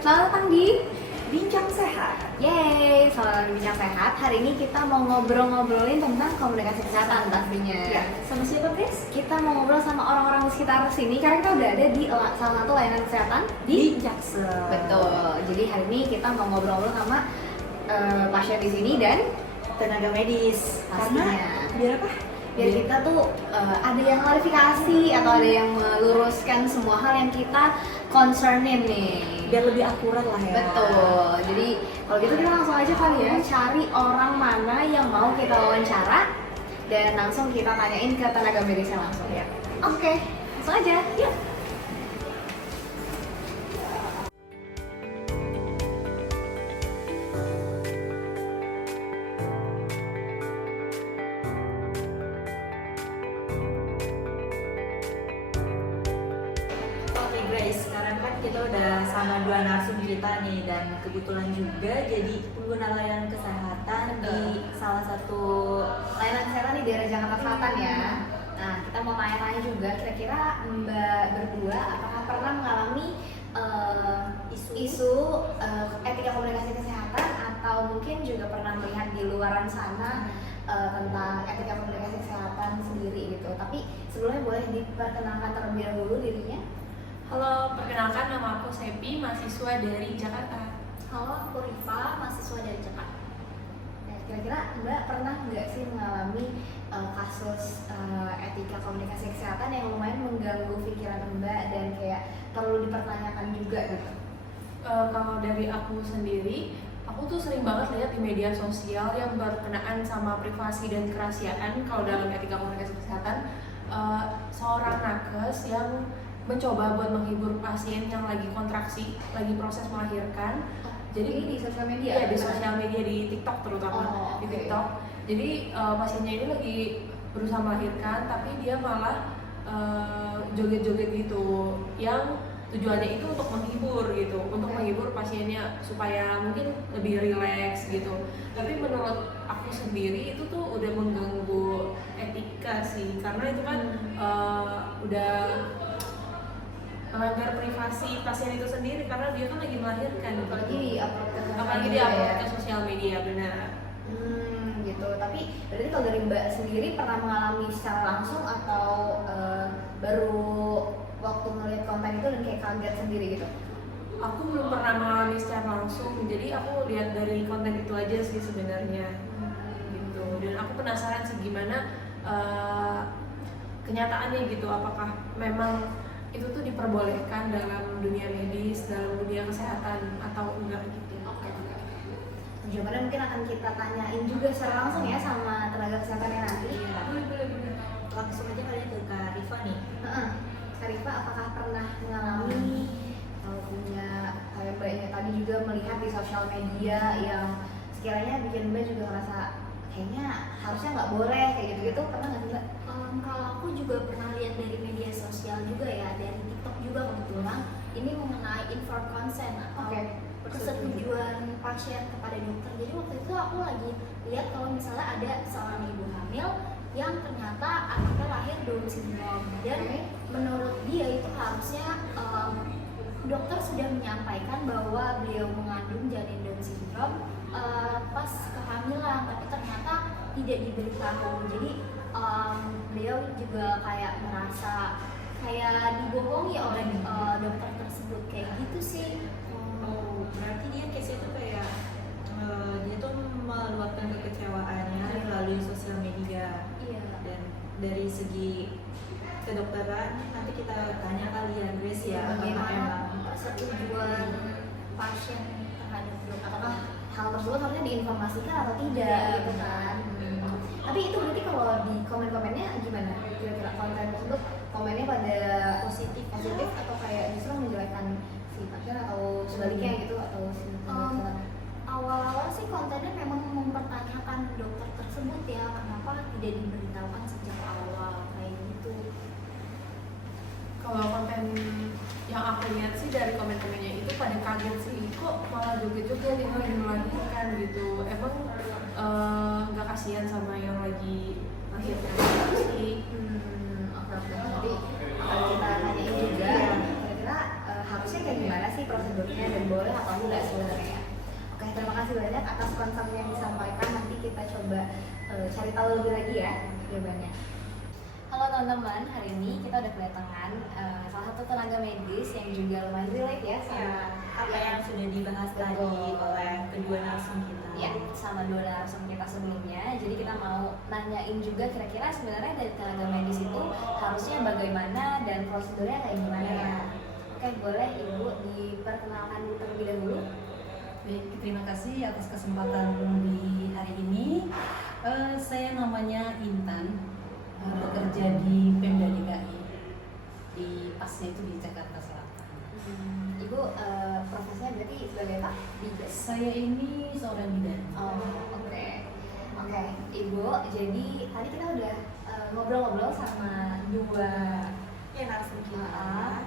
Selamat datang di Bincang Sehat. Yeay, selamat datang di Bincang Sehat. Hari ini kita mau ngobrolin tentang komunikasi kesehatan pastinya. Ya, sama siapa, Pris? Kita mau ngobrol sama orang-orang di sekitar sini karena kita udah ada di salah satu layanan kesehatan di Jaksel. Betul. Jadi hari ini kita mau ngobrol sama pasien di sini dan Tenaga medis. pastinya. Karena biar apa? Biar kita tuh ada yang klarifikasi atau ada yang meluruskan semua hal yang kita concernin nih. Biar lebih akurat lah ya. Betul. Jadi kalau gitu kita langsung aja kali ya cari orang mana yang mau kita wawancara dan langsung kita tanyain ke tenaga medisnya langsung ya. Oke, langsung aja. Yuk. Oke guys, sekarang kan kita udah sama dua narsum kita nih, dan kebetulan juga jadi pengguna layanan kesehatan di salah satu Layanan kesehatan di daerah Jakarta Selatan ya. Nah, kita mau tanya-tanya juga kira-kira Mbak berdua apakah pernah mengalami isu etika komunikasi kesehatan atau mungkin juga pernah melihat di luaran sana tentang etika komunikasi kesehatan sendiri gitu. Tapi sebelumnya boleh diperkenalkan terlebih dahulu dirinya. Halo, perkenalkan nama aku Sepi, mahasiswa dari Jakarta. Halo, aku Rifa, mahasiswa dari Jakarta. Nah, kira-kira Mbak pernah nggak sih mengalami kasus etika komunikasi kesehatan yang lumayan mengganggu pikiran Mbak dan kayak perlu dipertanyakan juga gitu? Kalau dari aku sendiri, aku tuh sering banget lihat di media sosial yang berkenaan sama privasi dan kerahasiaan. Kalau dalam etika komunikasi kesehatan, seorang nakes yang mencoba buat menghibur pasien yang lagi kontraksi, lagi proses melahirkan. Jadi Ini di sosial media? Iya, di sosial media, di TikTok terutama. Di oke. TikTok. Jadi pasiennya ini lagi berusaha melahirkan, tapi dia malah joget-joget gitu, yang tujuannya itu untuk menghibur gitu, untuk menghibur pasiennya supaya mungkin lebih rileks gitu. Tapi menurut aku sendiri itu tuh udah mengganggu etika sih, karena itu kan udah melanggar privasi pasien itu sendiri, karena dia kan lagi melahirkan. Apalagi di-upload ke sosial Apalagi media di-upload ya? ke sosial media, benar. Gitu. Tapi berarti kalau dari Mbak sendiri pernah mengalami secara langsung atau baru waktu melihat konten itu dan kayak kaget sendiri gitu? Aku belum pernah mengalami secara langsung, jadi aku lihat dari konten itu aja sih sebenarnya. Gitu. Dan aku penasaran sih gimana kenyataannya gitu, apakah memang itu tuh diperbolehkan dalam dunia medis, dalam dunia kesehatan atau enggak gitu. Oke. Jawabannya mungkin akan kita tanyain juga secara langsung ya sama tenaga kesehatannya nanti. Boleh. Langsung aja kalian ke Kak Rifa nih. Kak Rifa, apakah pernah mengalami atau punya kayak Mbaknya tadi juga melihat di sosial media yang sekiranya bikin Mbak juga ngerasa kayaknya harusnya nggak boleh kayak gitu-gitu, pernah nggak sih Mbak? Kalau aku juga pernah lihat dari media sosial juga ya, dari TikTok juga kebetulan. Ini mengenai informed consent atau persetujuan pasien kepada dokter. Jadi waktu itu aku lagi lihat kalau misalnya ada seorang ibu hamil yang ternyata anaknya lahir Down syndrome, dan menurut dia itu harusnya dokter sudah menyampaikan bahwa beliau mengandung janin Down syndrome pas kehamilan, tapi ternyata tidak diberitahu. Jadi beliau juga kayak merasa kayak dibohongi oleh dokter tersebut, kayak gitu sih. Oh, berarti dia case itu kayak dia tuh meluapkan kekecewaannya melalui sosial media. Iya. Dan dari segi kedokteran nanti kita tanya kali ya Grace ya, apakah Bagaimana emang persetujuan pasien terhadap dokter? Apakah hal tersebut harusnya diinformasikan atau tidak Iya, gitu kan? Tapi itu berarti kalau di komen-komennya gimana? Kira-kira konten tersebut komennya pada positif atau kayak justru menjelekkan si pasien atau sebaliknya gitu, atau si Awal-awal sih kontennya memang mempertanyakan dokter tersebut ya, kenapa tidak diberitahukan sejak awal kayak gitu. Kalau konten yang aku lihat sih dari komen-komennya itu pada kaget sih, kok malah joget-joget yang lagi melahirkan gitu. Emang nggak kasihan sama yang lagi lahirkan sih. Oke. Jadi kita nanyain juga kira-kira harusnya kayak gimana sih prosedurnya dan boleh banyak atas konsep yang disampaikan. Nanti kita coba cari tahu lebih lagi ya jawabannya. Halo teman-teman, hari ini kita udah kedatangan salah satu tenaga medis yang juga lumayan relate ya sama apa yang sudah dibahas tadi oleh kedua narasum kita. ya, sama dua narasum kita sebelumnya. Jadi kita mau nanyain juga kira-kira sebenarnya dari tenaga medis itu harusnya bagaimana dan prosedurnya kayak gimana ya. Oke, boleh Ibu diperkenalkan terlebih dahulu. Baik, terima kasih atas kesempatan di hari ini. Saya namanya Intan, bekerja di Pemda DKI di pasnya itu di Jakarta Selatan. Ibu profesinya berarti sebagai apa? Bidan. Saya ini seorang bidan. Oh, oke. Oke, Ibu. Jadi tadi kita udah ngobrol-ngobrol sama dua narasum kita. Ah.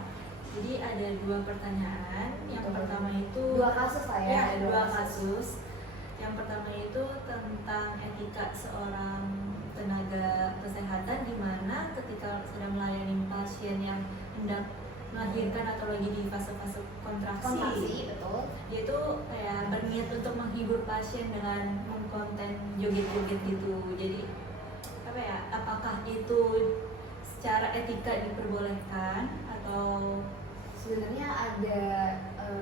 Jadi ada dua pertanyaan. Yang pertama itu dua kasus lah ya. Ya, dua kasus. Yang pertama itu tentang etika seorang tenaga kesehatan, di mana ketika sedang melayani pasien yang hendak melahirkan atau lagi di fase-fase kontraksi, betul. dia itu kayak berniat untuk menghibur pasien dengan mengkonten joget-joget gitu. Jadi apa ya? Apakah itu secara etika diperbolehkan atau Sebenarnya ada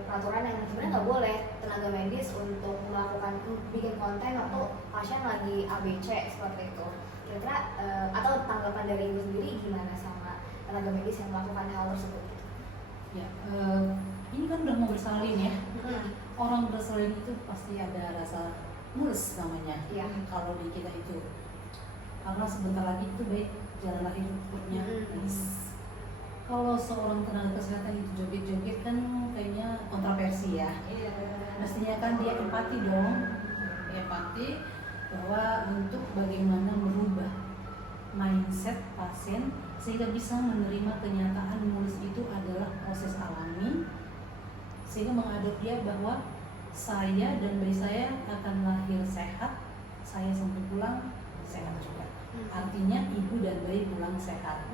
peraturan yang sebenarnya nggak boleh tenaga medis untuk melakukan bikin konten waktu pasien lagi ABC seperti itu. Kira-kira atau tanggapan dari Ibu sendiri gimana sama tenaga medis yang melakukan hal tersebut? Ya, ini kan udah mau bersalin ya. Orang bersalin itu pasti ada rasa mulus namanya. Iya. Kalau di kita itu, karena sebentar lagi itu baik jalan lahir perutnya. Kalau seorang tenaga kesehatan itu joget-joget kan kayaknya kontroversi ya. Mestinya kan dia empati dong, empati bahwa untuk bagaimana merubah mindset pasien sehingga bisa menerima kenyataan mulus itu adalah proses alami, sehingga mengadop dia bahwa saya dan bayi saya akan lahir sehat, saya sampai pulang sehat juga. Artinya ibu dan bayi pulang sehat.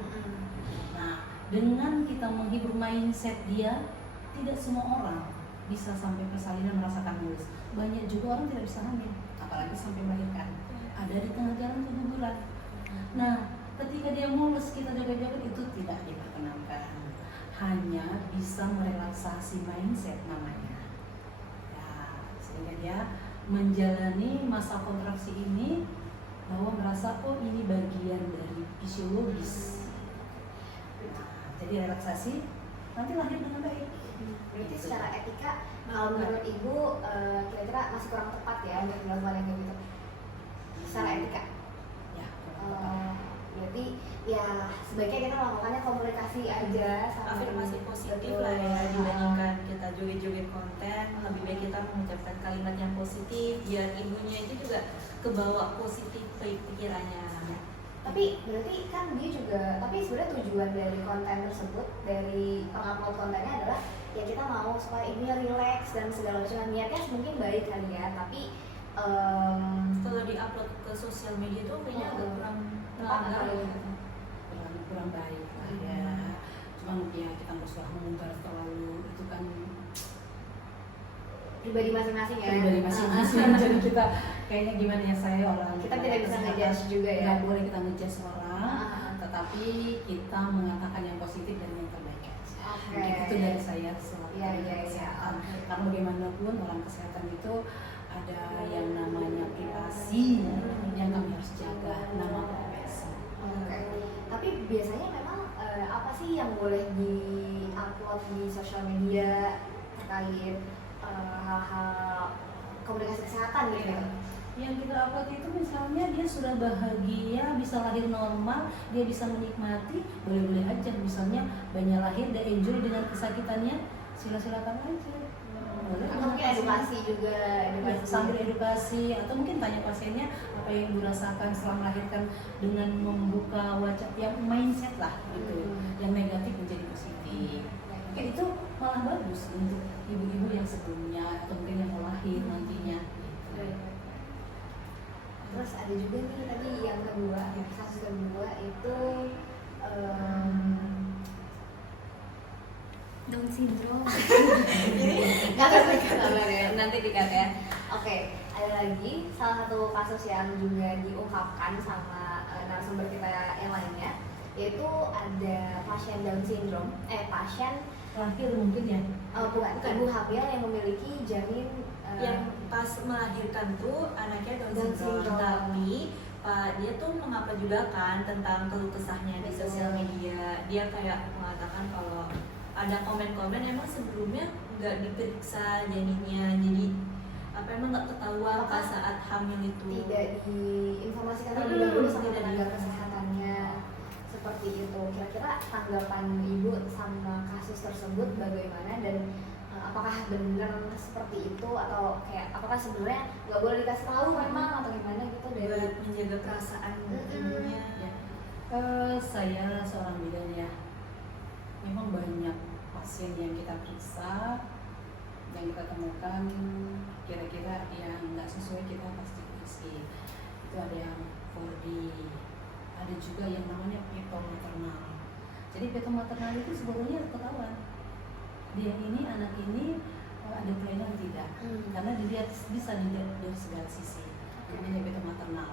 Nah, dengan kita menghibur mindset dia, tidak semua orang bisa sampai persalinan merasakan mulus. Banyak juga orang tidak bisa hamil, apalagi sampai melahirkan. Ada di tengah jalan keguguran. Nah, ketika dia mulus, kita joget-joget itu tidak diperkenankan. Hanya bisa merelaksasi mindset namanya. Ya, sehingga dia menjalani masa kontraksi ini bahwa merasa oh ini bagian dari fisiologis. Jadi relaksasi, nanti lahir dengan baik. Berarti secara etika, kalau menurut Ibu kira-kira masih kurang tepat ya untuk dilakukan yang kayak gitu? Secara etika? Ya, Berarti ya sebaiknya kita melakukannya komunikasi aja sama afirmasi positif betul. lah ya, dibandingkan kita joget-joget konten. Lebih baik kita mengucapkan kalimat yang positif biar ibunya itu juga kebawa positif pikirannya. Tapi berarti kan dia juga, tapi sebenarnya tujuan dari konten tersebut, dari pengupload kontennya adalah ya kita mau supaya ibunya relax dan segala macam. Niatnya mungkin baik kali ya, tapi Kalau diupload ke sosial media tuh kayaknya agak kurang melanggar gitu. kurang baik lah ya. Cuman ya kita nggak usah mengumbar terlalu, itu kan pribadi masing-masing ya. pribadi masing-masing. Jadi kita kayaknya gimana ya, saya orang Kita tidak bisa ngejudge juga ya. Nggak boleh kita ngejudge orang, tetapi kita mengatakan yang positif dan yang terbaik aja. Oke. Mungkin itu dari saya selaku Iya, iya, tenaga iya. kesehatan. Oke. Karena bagaimanapun orang kesehatan itu ada yang namanya privasi yang kami harus jaga, nama profesi. Oke. Tapi biasanya memang apa sih yang boleh di-upload di sosial media terkait hal-hal komunikasi kesehatan gitu? Yang kita upload itu misalnya dia sudah bahagia, bisa lahir normal, dia bisa menikmati, boleh-boleh aja. Misalnya bayinya lahir, dia enjoy dengan kesakitannya, silakan aja. Boleh. Atau mungkin edukasi juga, edukasi. Sambil edukasi, atau mungkin tanya pasiennya apa yang ibu rasakan setelah melahirkan dengan membuka wajah, yang mindset lah gitu, yang negatif menjadi positif. Oke, itu malah bagus untuk ibu-ibu yang sebelumnya atau mungkin yang mau lahir nantinya. Terus ada juga nih tadi yang kedua, kasus kedua itu Down syndrome. Nggak sabar ya, nanti dikat ya. Oke, ada lagi salah satu kasus yang juga diungkapkan sama narasumber kita yang lainnya, yaitu ada pasien Down syndrome, pasien Lahir mungkin ya. bukan ibu hamil yang memiliki janin yang pas melahirkan tuh anaknya Down Down syndrome, syndrome. tapi dia tuh mengapa juga kan tentang keluh kesahnya di sosial media. Dia kayak mengatakan kalau ada komen-komen emang sebelumnya nggak diperiksa janinnya, jadi apa emang nggak ketahuan pas saat hamil itu. tidak diinformasikan terlebih dahulu sama Tidak tenaga di- kesehatannya, seperti itu. Kira-kira tanggapan ibu sama kasus tersebut bagaimana, dan apakah benar seperti itu, atau kayak apakah sebenarnya nggak boleh dikasih tahu memang, atau gimana gitu dari Buat menjaga perasaan ibunya. Ya. Saya seorang bidan ya. Memang banyak pasien yang kita periksa, yang kita temukan kira-kira yang nggak sesuai kita pasti kasih. Itu ada yang 4D, ada juga yang namanya peto maternal. Jadi peto maternal itu sebetulnya ketahuan dia ini, anak ini ada kelainan tidak, karena dilihat bisa dilihat dari segala sisi. Namanya peto maternal,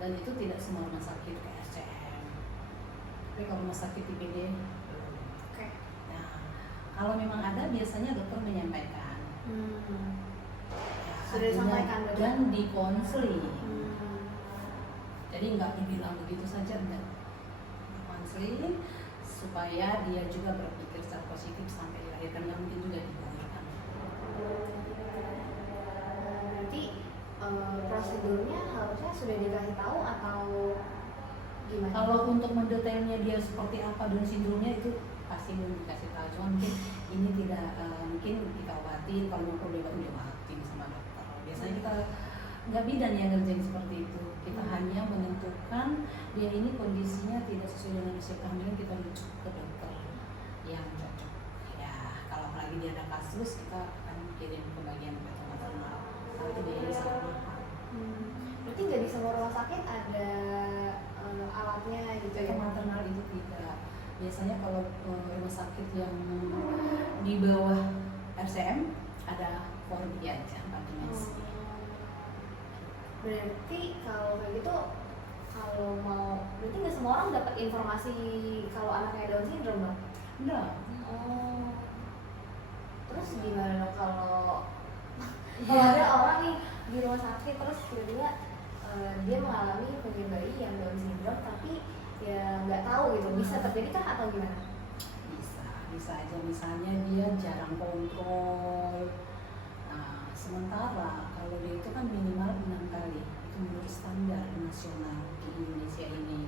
dan itu tidak semua rumah sakit kayak RCM. Tapi kalau rumah sakit IPD belum. Oke. Nah, kalau memang ada biasanya dokter menyampaikan. Sudah Artinya, disampaikan berarti? dan dikonseling. Jadi nggak dibilang begitu saja, enggak. Konseling supaya dia juga berpikir secara positif sampai dilahirkan, nggak mungkin juga dilahirkan. Berarti prosedurnya harusnya sudah dikasih tahu atau gimana? Kalau untuk mendetailnya dia seperti apa dan sindromnya itu pasti belum dikasih tahu. Cuma mungkin ini tidak mungkin kita obatin, kalau mau diobatin sama dokter. Biasanya kita nggak bidan yang ngerjain seperti itu. Kita hanya menentukan dia ini kondisinya tidak sesuai dengan usia kehamilan, kita rujuk ke dokter yang cocok. Ya kalau apalagi dia ada kasus, kita akan kirim ke bagian peto maternal. Kalau itu biayanya sangat mahal. Berarti nggak di semua rumah sakit ada alatnya gitu Peto ya? maternal itu tidak. Biasanya kalau rumah sakit yang di bawah RCM ada 4D aja, 4 dimensi. Berarti kalau kayak gitu, kalau mau, berarti nggak semua orang dapat informasi kalau anaknya Down syndrome, Bang? Enggak. Oh. Terus gimana dong kalau ada orang nih di rumah sakit terus tiba-tiba dia mengalami punya bayi yang Down syndrome tapi ya nggak tahu gitu, bisa terjadi kah atau gimana? Bisa aja, misalnya dia jarang kontrol. Nah, sementara kalau dia itu kan minimal 6 kali, itu menurut standar nasional di Indonesia ini.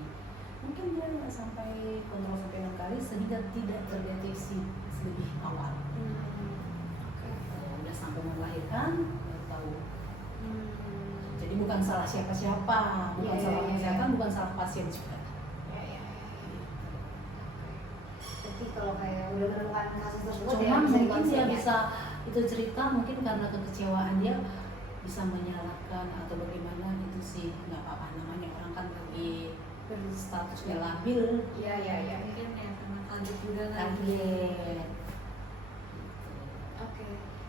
Mungkin dia nggak sampai kontrol sampai 6 kali sehingga tidak terdeteksi lebih awal. Kalau udah sampai melahirkan, baru tahu. Jadi bukan salah siapa-siapa, bukan Iya, salah iya, iya. kesehatan, bukan salah pasien juga. Ya. Jadi kalau kayak udah menemukan kasus tersebut ya Cuman bisa mungkin dia dikonseling ya? bisa itu cerita mungkin karena kekecewaan dia bisa menyalahkan atau bagaimana, itu sih nggak apa-apa, namanya orang kan lagi statusnya labil, Iya. Mungkin ya karena kaget juga kan. kaget. Oke,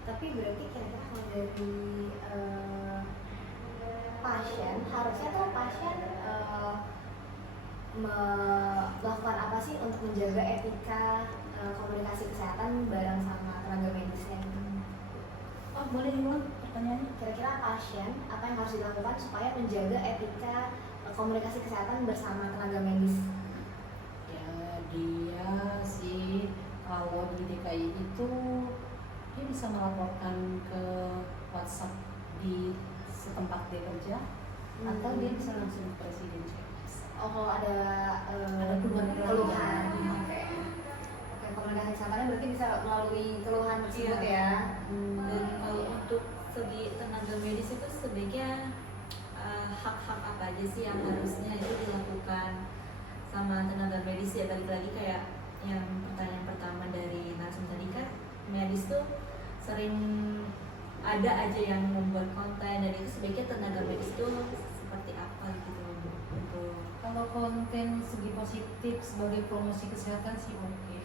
tapi berarti kira-kira kalau dari pasien, harusnya tuh pasien melakukan apa sih untuk menjaga etika komunikasi kesehatan bareng sama tenaga medisnya gitu? Oh boleh diulang pertanyaannya? Kira-kira pasien apa yang harus dilakukan supaya menjaga etika komunikasi kesehatan bersama tenaga medis? Ya dia sih kalau di DKI itu dia bisa melaporkan ke WhatsApp di setempat dia kerja, atau dia bisa langsung ke presiden juga bisa. Oh, kalau ada keluhan. Oke, komunikasi kesehatannya berarti bisa melalui keluhan tersebut Iya. ya. Dan kalau untuk segi tenaga medis itu sebaiknya hak-hak apa aja sih yang harusnya itu dilakukan sama tenaga medis ya, balik lagi kayak yang pertanyaan pertama dari narasumber tadi kan, medis tuh sering ada aja yang membuat konten, dan itu sebaiknya tenaga medis tuh seperti apa gitu untuk Kalau konten segi positif sebagai promosi kesehatan sih oke.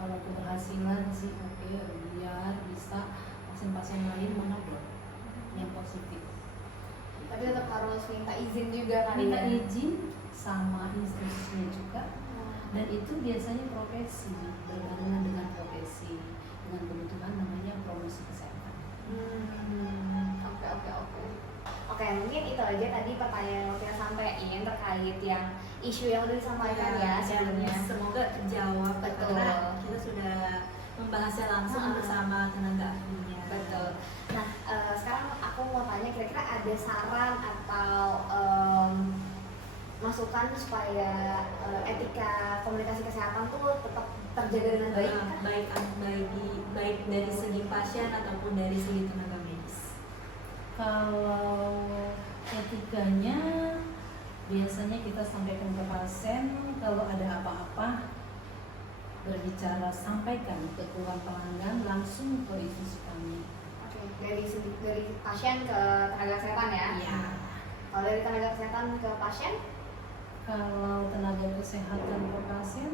Kalau keberhasilan sih oke, biar bisa pasien-pasien lain mengadop yang positif. Tapi tetap harus minta izin juga kan Minta ya? izin sama institusinya juga, dan itu biasanya profesi, berhubungan dengan profesi, dengan kebutuhan namanya promosi kesehatan. Oke. Oke, mungkin itu aja tadi pertanyaan yang kita sampaikan terkait yang isu yang udah disampaikan ya sebelumnya. Semoga terjawab. Betul. Karena kita sudah membahasnya langsung bersama tenaga ahlinya. Betul. Nah, sekarang aku mau tanya kira-kira ada saran atau masukan supaya etika komunikasi kesehatan tuh tetap terjaga dengan baik? Baik dari segi pasien ataupun dari segi tenaga medis. Kalau etikanya biasanya kita sampaikan ke pasien, kalau ada apa-apa berbicara sampaikan ke keluhan pelanggan langsung ke institusi kami. Oke, dari pasien ke tenaga kesehatan ya? Iya. Kalau dari tenaga kesehatan ke pasien? Kalau tenaga kesehatan ke pasien,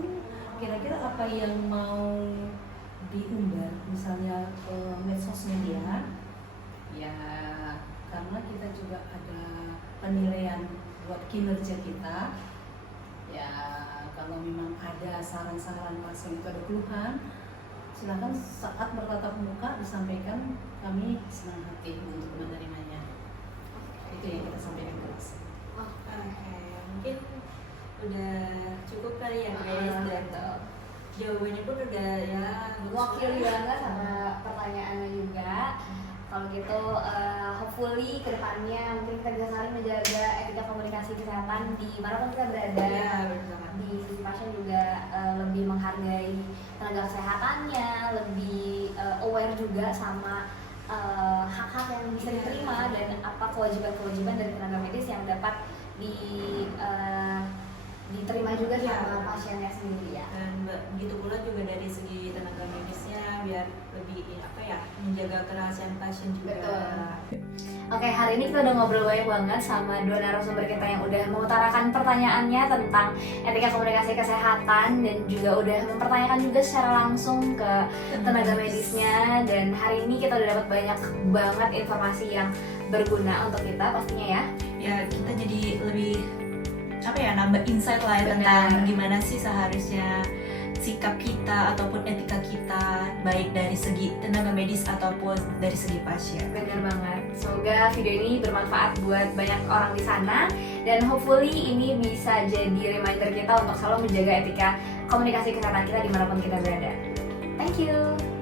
kira-kira apa yang mau diumbar, misalnya ke medsos media, ya karena kita juga ada penilaian buat kinerja kita. Ya kalau memang ada saran-saran pasien itu ada keluhan, silakan saat bertatap muka disampaikan, kami senang hati untuk menerimanya. Itu yang kita sampaikan ke pasien. Oke, mungkin udah cukup kali ya guys, dan jawabannya pun udah ya Wakili banget sama pertanyaannya juga. Kalau gitu, hopefully kedepannya mungkin kita bisa saling menjaga etika komunikasi kesehatan di manapun kita berada. Ya, betul. Di sisi pasien juga lebih menghargai tenaga kesehatannya, lebih aware juga sama hak-hak yang bisa diterima dan apa kewajiban-kewajiban dari tenaga medis yang dapat diterima juga sama pasiennya sendiri ya. Dan begitu pula juga dari segi tenaga medisnya biar lebih menjaga kerahasiaan pasien juga. Betul. Oke, hari ini kita udah ngobrol banyak banget sama dua narasumber kita yang udah mengutarakan pertanyaannya tentang etika komunikasi kesehatan dan juga udah mempertanyakan juga secara langsung ke tenaga medisnya, dan hari ini kita udah dapat banyak banget informasi yang berguna untuk kita pastinya ya. Ya, kita jadi lebih nambah insight lah ya tentang gimana sih seharusnya sikap kita ataupun etika kita, baik dari segi tenaga medis ataupun dari segi pasien. Bener banget. Semoga video ini bermanfaat buat banyak orang di sana, dan hopefully ini bisa jadi reminder kita untuk selalu menjaga etika komunikasi kesehatan kita dimanapun kita berada. Thank you.